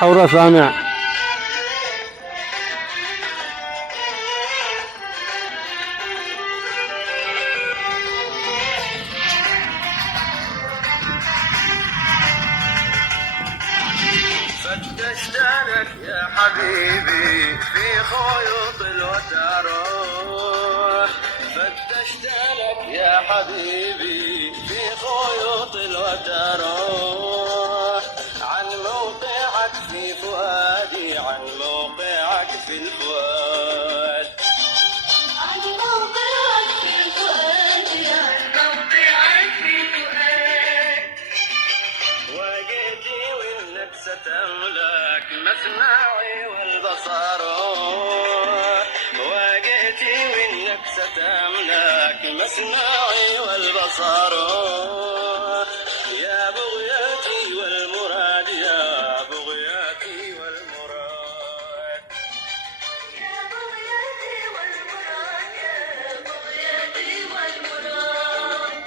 حورة سامع. فتشتلك يا حبيبي في خيوط الوتر، فتشتلك يا حبيبي في خيوط الوتر، عن موقعك في فؤادي، عن موقعك في الفؤاد، عن موقعك في الفؤاد، عن موقعك في الفؤاد. وجيتي وانك ستملك مسمعي والبصر، وجيتي وانك ستملك مسمعي والبصر، يا بغيتي والمراد، يا بغيتي والمراد، يا بغيتي والمراد، يا بغيتي والمراد.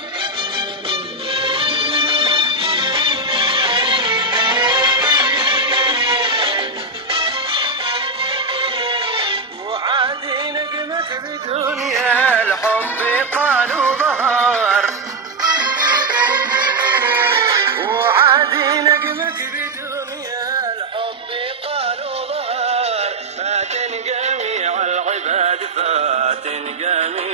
وعادي نجمك بدنيا الحب قالوا ظهر، وعادي نجمك بدنيا الحب قالوا ظهر، فاتن جميع العباد، فاتن جميع